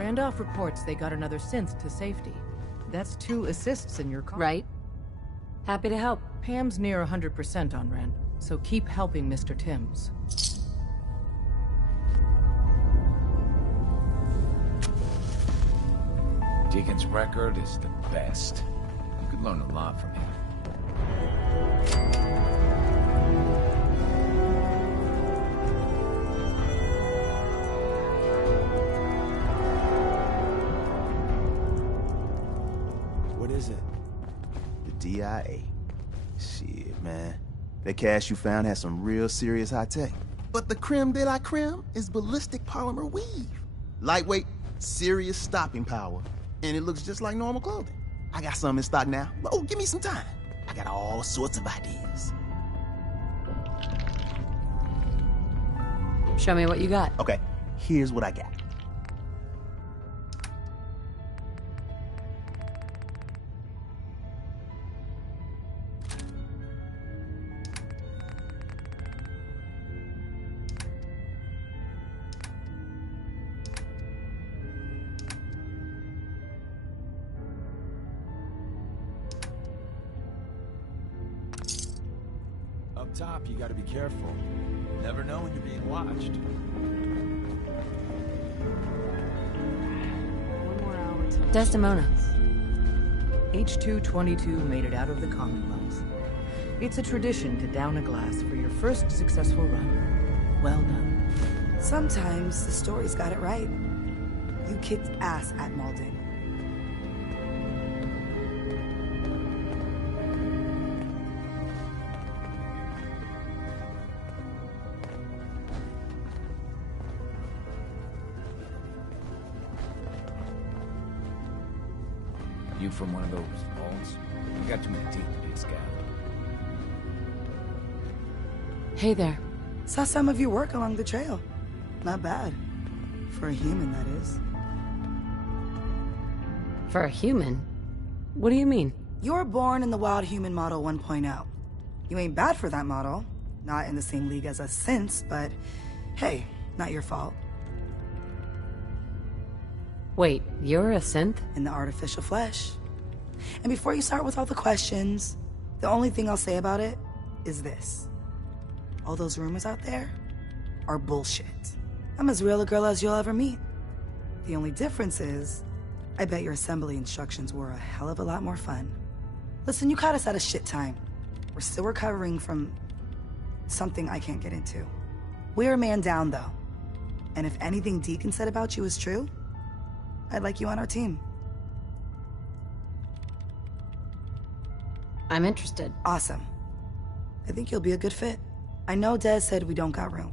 Randolph reports they got another synth to safety. That's 2 assists in your car. Right. Happy to help. Pam's near 100% on Randall, so keep helping Mr. Timms. Deacon's record is the best. You could learn a lot from him. What is it? The DIA. Shit, man. That cache you found has some real serious high tech. But the creme de la creme is ballistic polymer weave. Lightweight, serious stopping power, and it looks just like normal clothing. I got some in stock now. Oh, give me some time. I got all sorts of ideas. Show me what you got. Okay, here's what I got. Up top, you gotta be careful. Never know when you're being watched. One more hour till... Desdemona. H222 made it out of the Commonwealth. It's a tradition to down a glass for your first successful run. Well done. Sometimes the story's got it right. You kicked ass at Malden. You from one of those vaults? You got too many teeth to be a scout. Hey there. Saw some of your work along the trail. Not bad. For a human, that is. For a human? What do you mean? You were born in the Wild Human Model 1.0. You ain't bad for that model. Not in the same league as us since, but hey, not your fault. Wait, you're a synth? In the artificial flesh. And before you start with all the questions, the only thing I'll say about it is this. All those rumors out there are bullshit. I'm as real a girl as you'll ever meet. The only difference is, I bet your assembly instructions were a hell of a lot more fun. Listen, you caught us at a shit time. We're still recovering from something I can't get into. We're a man down, though. And if anything Deacon said about you is true, I'd like you on our team. I'm interested. Awesome. I think you'll be a good fit. I know Des said we don't got room.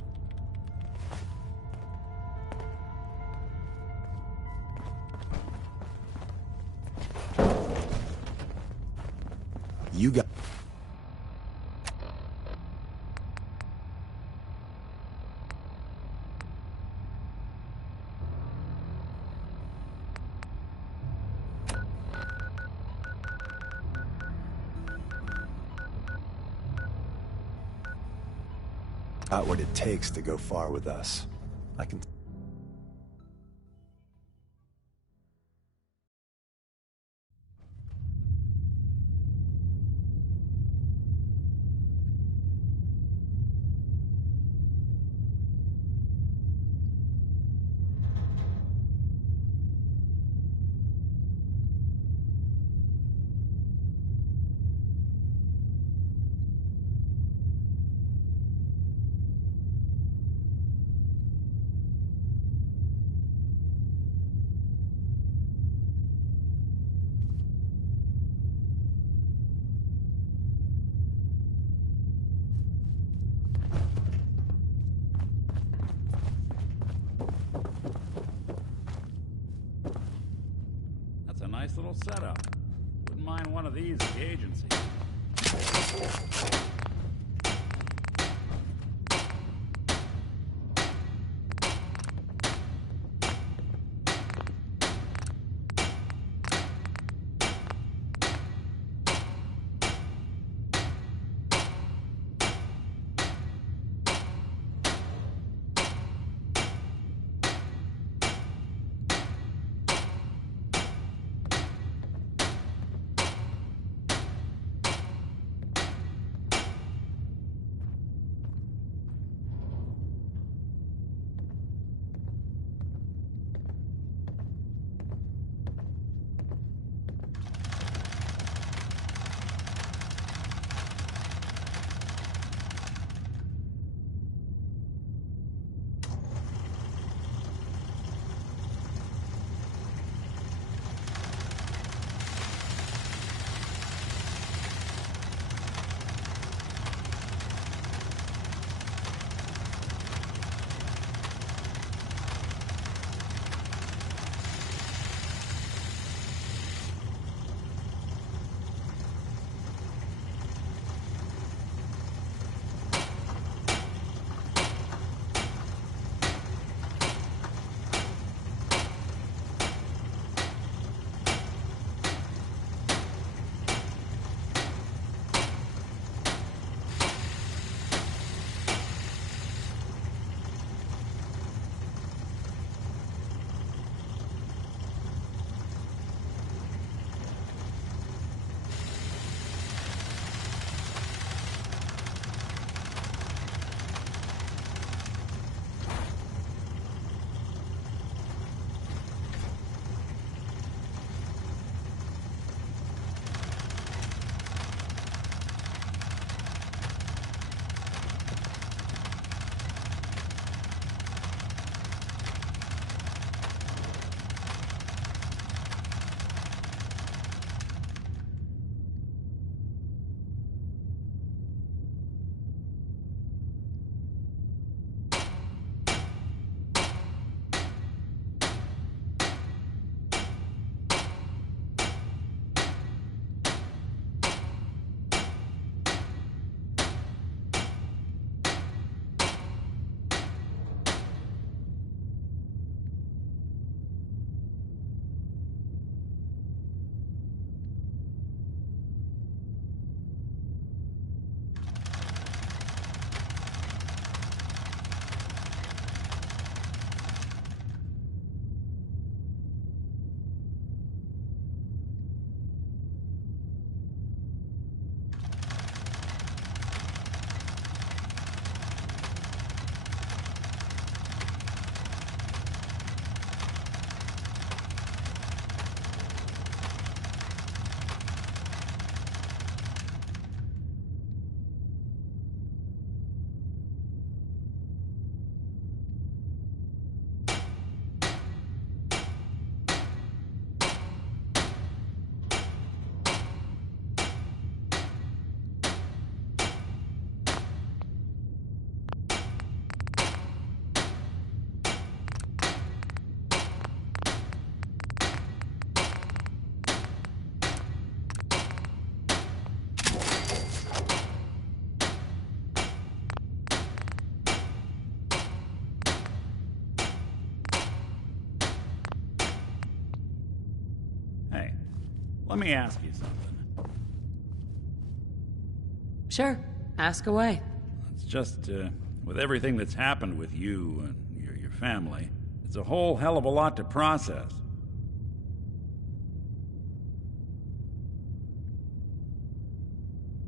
You got... Got what it takes to go far with us. I can... That's a nice little setup. Wouldn't mind one of these at the agency. Let me ask you something. Sure, ask away. It's just, with everything that's happened with you and your family, it's a whole hell of a lot to process.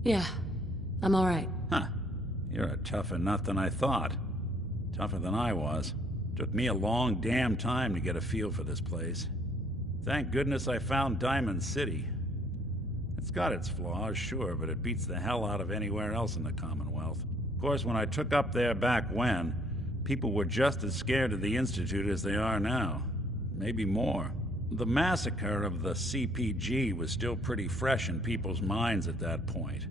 Yeah, I'm alright. Huh. You're a tougher nut than I thought. Tougher than I was. Took me a long damn time to get a feel for this place. Thank goodness I found Diamond City. It's got its flaws, sure, but it beats the hell out of anywhere else in the Commonwealth. Of course, when I took up there back when, people were just as scared of the Institute as they are now. Maybe more. The massacre of the CPG was still pretty fresh in people's minds at that point,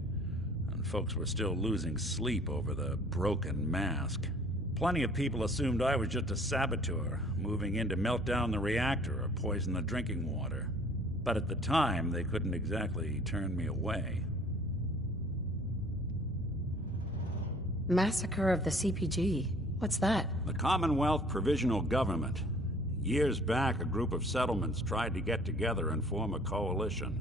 and folks were still losing sleep over the broken mask. Plenty of people assumed I was just a saboteur, moving in to melt down the reactor or poison the drinking water. But at the time, they couldn't exactly turn me away. Massacre of the CPG. What's that? The Commonwealth Provisional Government. Years back, a group of settlements tried to get together and form a coalition.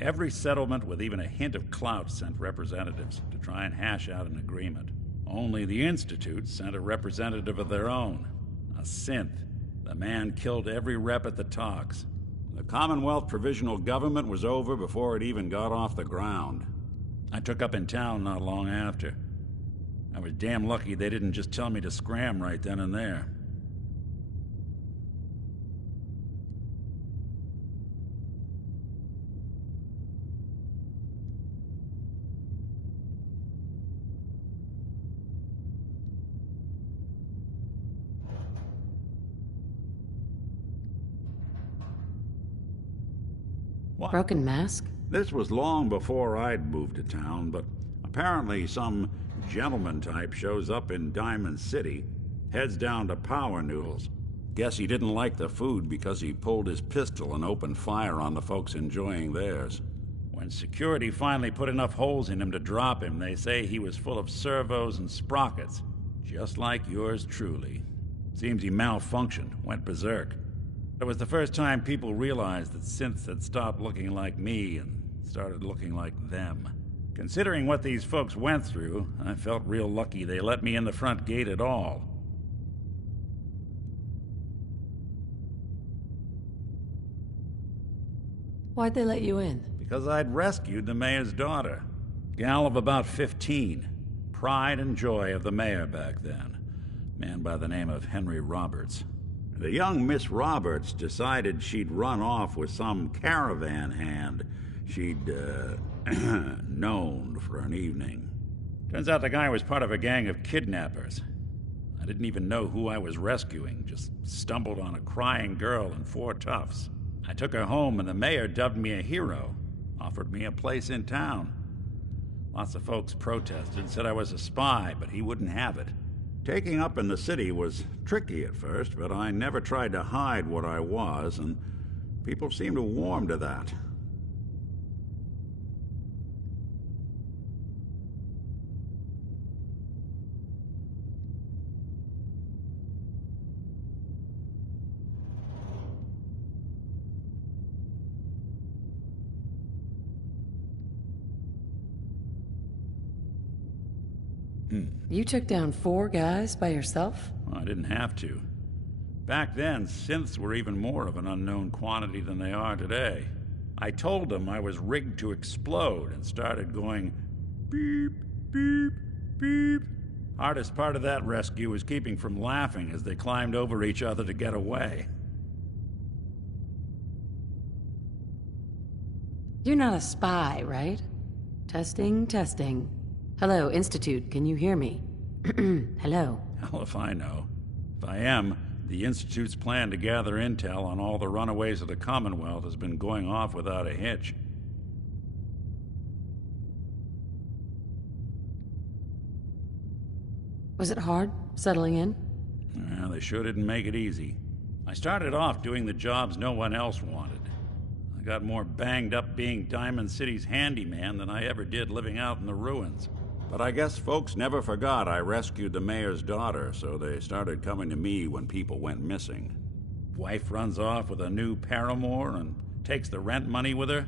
Every settlement with even a hint of clout sent representatives to try and hash out an agreement. Only the Institute sent a representative of their own, a synth. The man killed every rep at the talks. The Commonwealth Provisional Government was over before it even got off the ground. I took up in town not long after. I was damn lucky they didn't just tell me to scram right then and there. What? Broken mask? This was long before I'd moved to town, but apparently some gentleman type shows up in Diamond City, heads down to Power Noodles. Guess he didn't like the food because he pulled his pistol and opened fire on the folks enjoying theirs. When security finally put enough holes in him to drop him, they say he was full of servos and sprockets, just like yours truly. Seems he malfunctioned, went berserk. It was the first time people realized that synths had stopped looking like me and started looking like them. Considering what these folks went through, I felt real lucky they let me in the front gate at all. Why'd they let you in? Because I'd rescued the mayor's daughter. Gal of about 15. Pride and joy of the mayor back then. Man by the name of Henry Roberts. The young Miss Roberts decided she'd run off with some caravan hand she'd, known for an evening. Turns out the guy was part of a gang of kidnappers. I didn't even know who I was rescuing, just stumbled on a crying girl and 4 toughs. I took her home and the mayor dubbed me a hero, offered me a place in town. Lots of folks protested, said I was a spy, but he wouldn't have it. Taking up in the city was tricky at first, but I never tried to hide what I was, and people seemed to warm to that. You took down 4 guys by yourself? Well, I didn't have to. Back then, synths were even more of an unknown quantity than they are today. I told them I was rigged to explode and started going beep, beep, beep. Hardest part of that rescue was keeping from laughing as they climbed over each other to get away. You're not a spy, right? Testing, testing. Hello, Institute, can you hear me? Hello. Hell if I know. If I am, the Institute's plan to gather intel on all the runaways of the Commonwealth has been going off without a hitch. Was it hard, settling in? Well, they sure didn't make it easy. I started off doing the jobs no one else wanted. I got more banged up being Diamond City's handyman than I ever did living out in the ruins. But I guess folks never forgot I rescued the mayor's daughter, so they started coming to me when people went missing. Wife runs off with a new paramour and takes the rent money with her.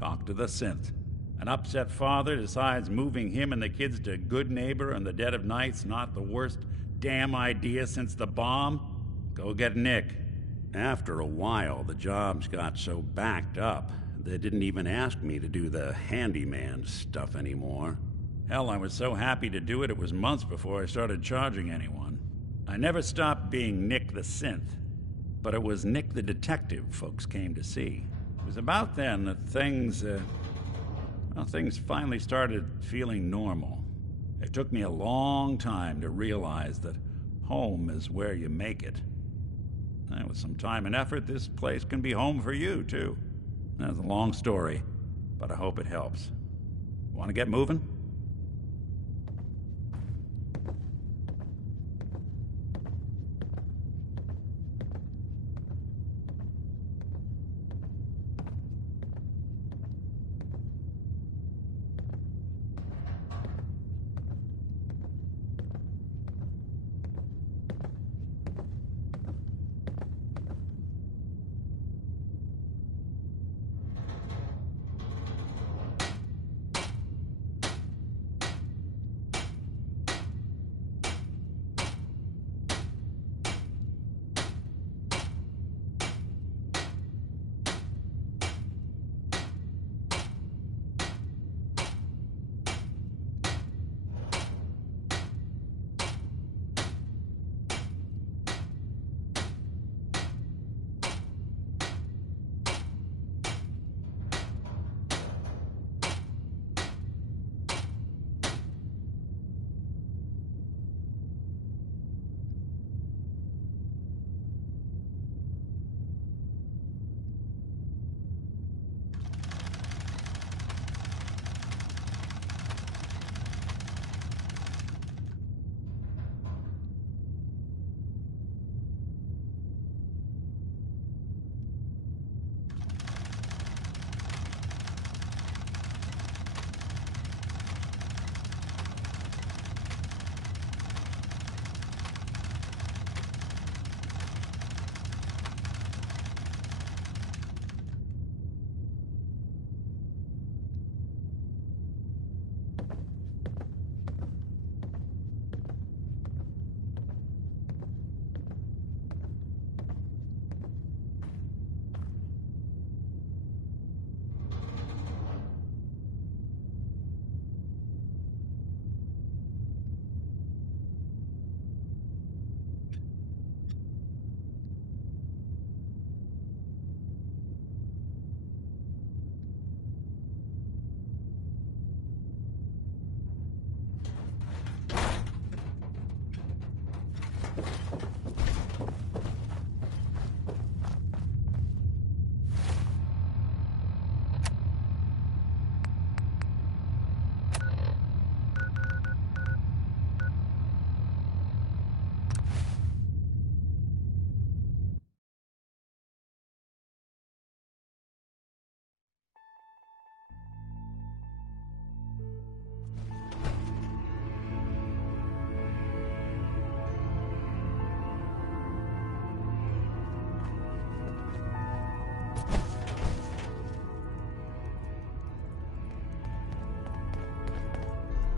Talk to the synth. An upset father decides moving him and the kids to Good Neighbor in the dead of night's not the worst damn idea since the bomb? Go get Nick. After a while, the jobs got so backed up, they didn't even ask me to do the handyman stuff anymore. Hell, I was so happy to do it, it was months before I started charging anyone. I never stopped being Nick the synth, but it was Nick the detective folks came to see. It was about then that things finally started feeling normal. It took me a long time to realize that home is where you make it. And with some time and effort, this place can be home for you, too. That's a long story, but I hope it helps. Want to get moving?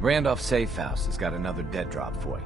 Randolph Safe House has got another dead drop for you.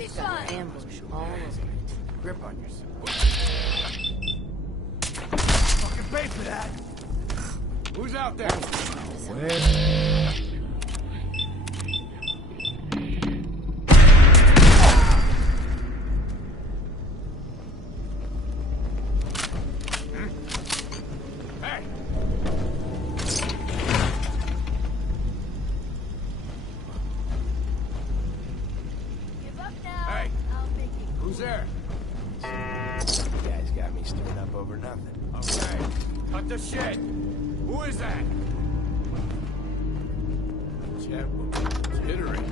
It's got ambush all over it. Grip on yourself. Fucking pay for that. Who's out there? Hey! Give up now. Hey. I'll make it. Who's there? You guys got me stirring up over nothing. Okay. Cut the shit. Who is that? Jittery.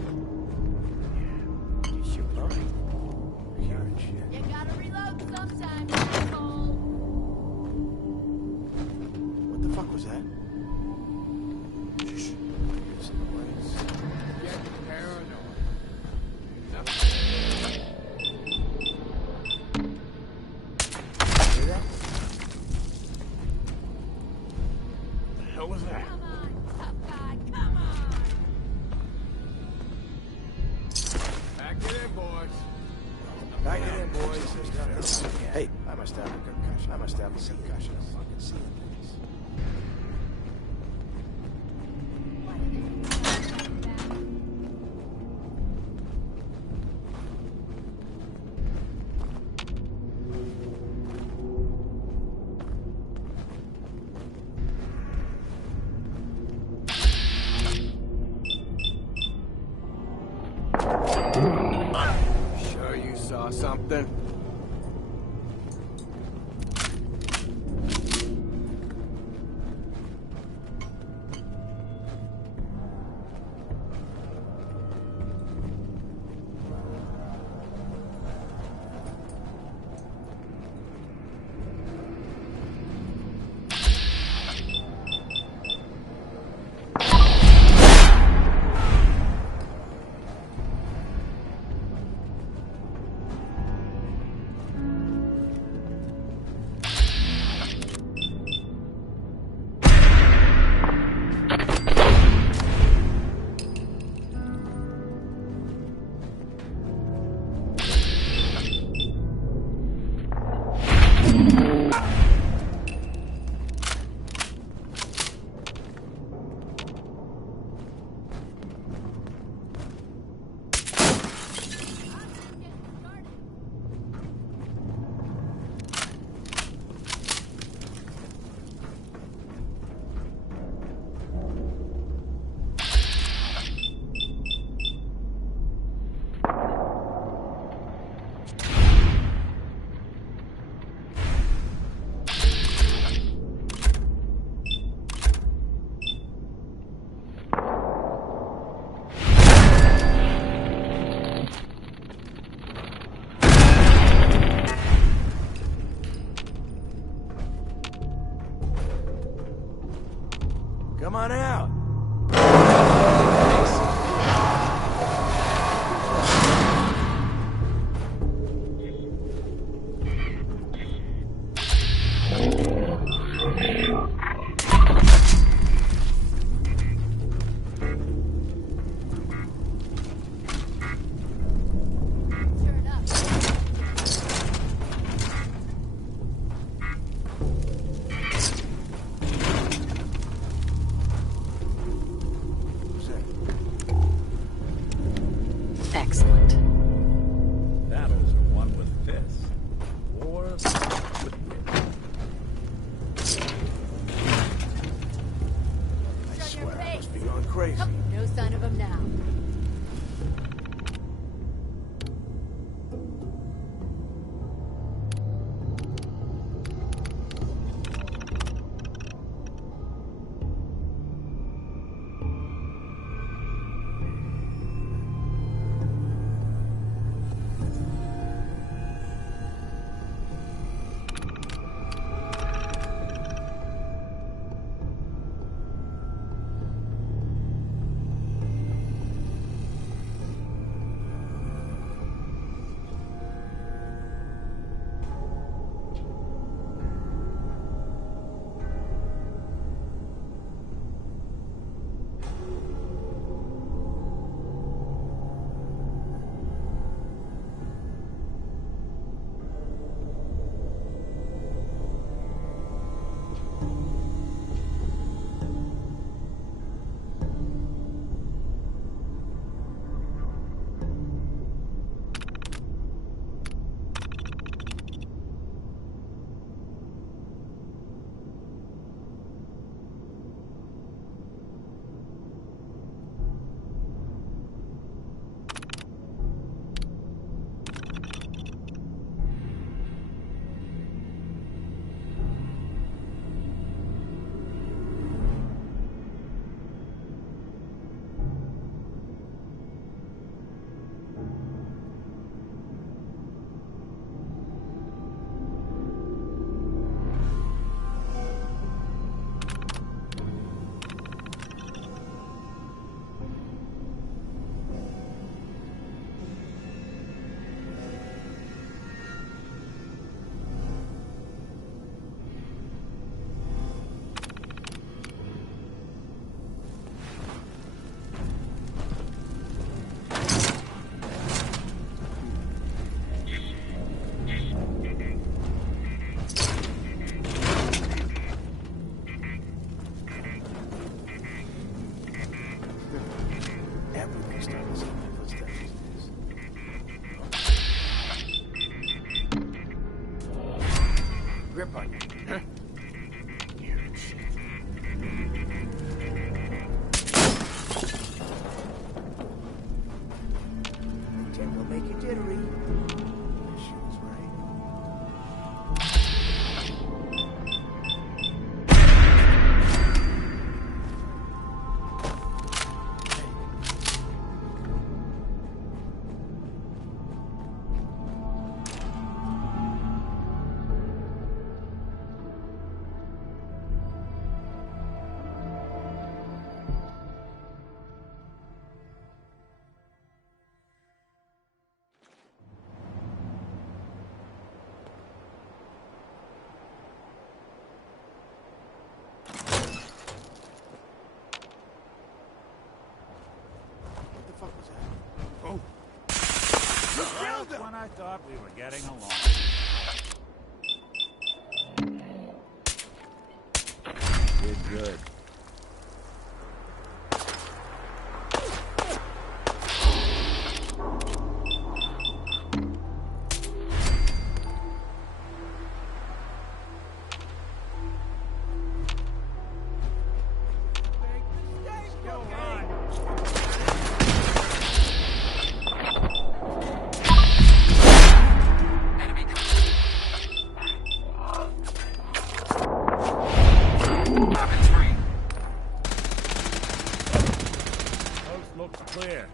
You shoot fine. You're hearing shit. You gotta reload sometimes, asshole. What the fuck was that? Shh. This noise. Get paranoid. Hear that? The hell was that? Come on, tough guy, come on. Back it in, boys. Back it in, boys. There's nothing. Hey, I must have a concussion. I must have a concussion. I'm fucking seeing things. Sure you saw something? Come on out. Turn up. Who's that? Excellent. Battles are won with fists. Wars with wit. I Show your swear I face. must be going crazy. Oh, no sign of him now. Everything's starting to sound like footsteps these days. Grip on you. Tempo make you jittery. She was right. What the fuck was that? Oh. That's when I thought we were getting along. Did good. Coast looks clear.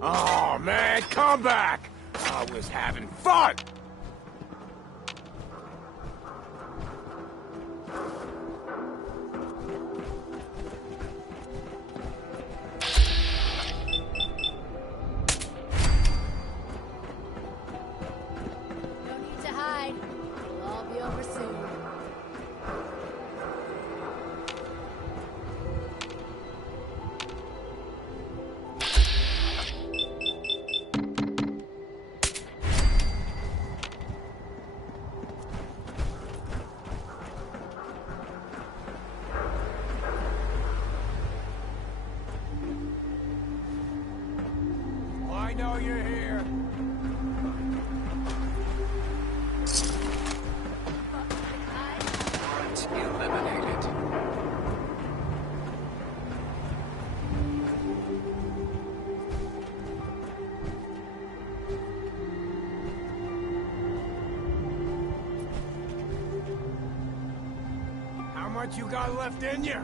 Oh, man, come back! I was having fun! No need to hide. It'll all be over soon. I know you're here. Eliminated. How much you got left in you?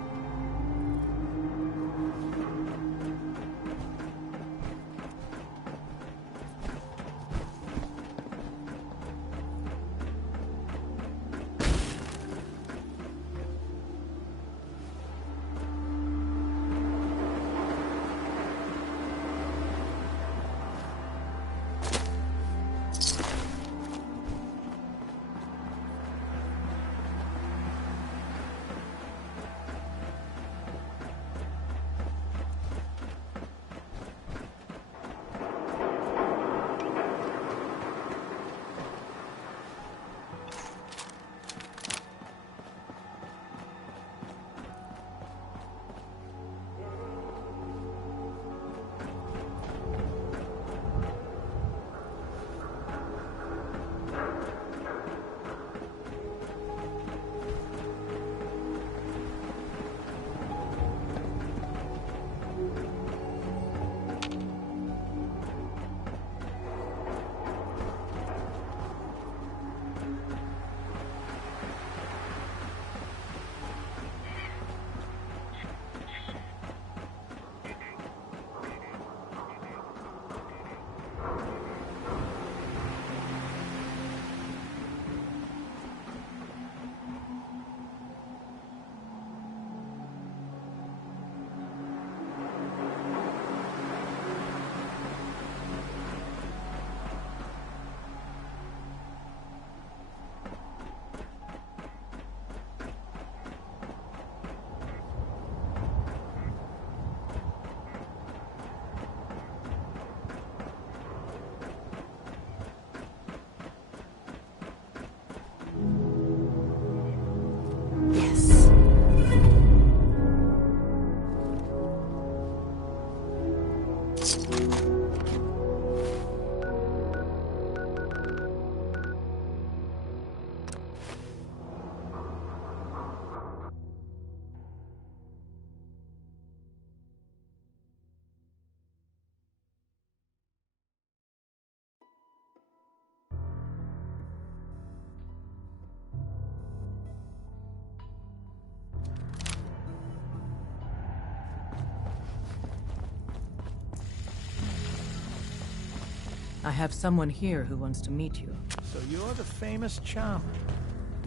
I have someone here who wants to meet you. So you're the famous Charmer.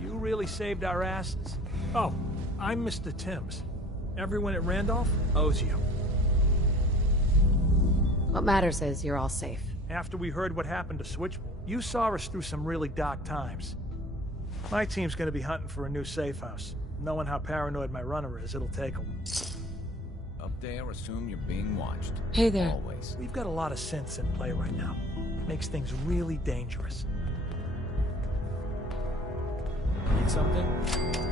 You really saved our asses. Oh, I'm Mr. Timms. Everyone at Randolph owes you. What matters is you're all safe. After we heard what happened to Switchboard, you saw us through some really dark times. My team's gonna be hunting for a new safe house. Knowing how paranoid my runner is, it'll take a while. Up there, assume you're being watched. Hey there. Always. We've got a lot of synths in play right now. Makes things really dangerous. Need something?